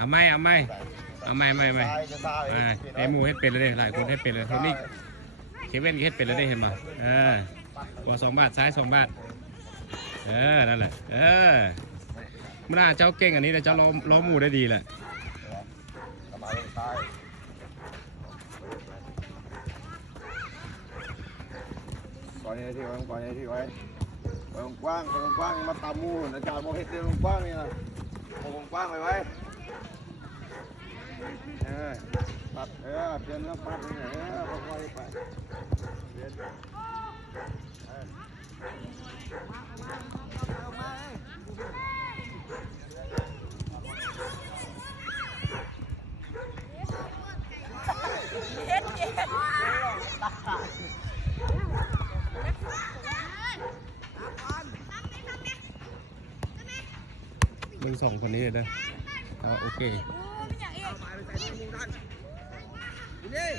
เอาไม่ไอ้หมูเฮ็ดเป็นเลยหลายคนเฮ็ดเป็นเลยโทนี่เคเว่นเฮ็ดเป็นเลยได้เห็นมั้ยกว่า2 บาทซ้าย2 บาทนั่นแหละมันน่าเจ้าเก่งอันนี้แต่เจ้าล้อหมูได้ดีแหละก่อนนี้ที่ไว้ก่อนนี้ที่ไว้กว้างมาตามมูอาจารย์โมเฮ็ดเรื่องกว้างนี่นะกว้างไว้ตัดเปลี่ยนน้ำปัดนี่ค่อยๆไปเปลี่ยนมึง2 คนนี้เลยนะโอเคนี่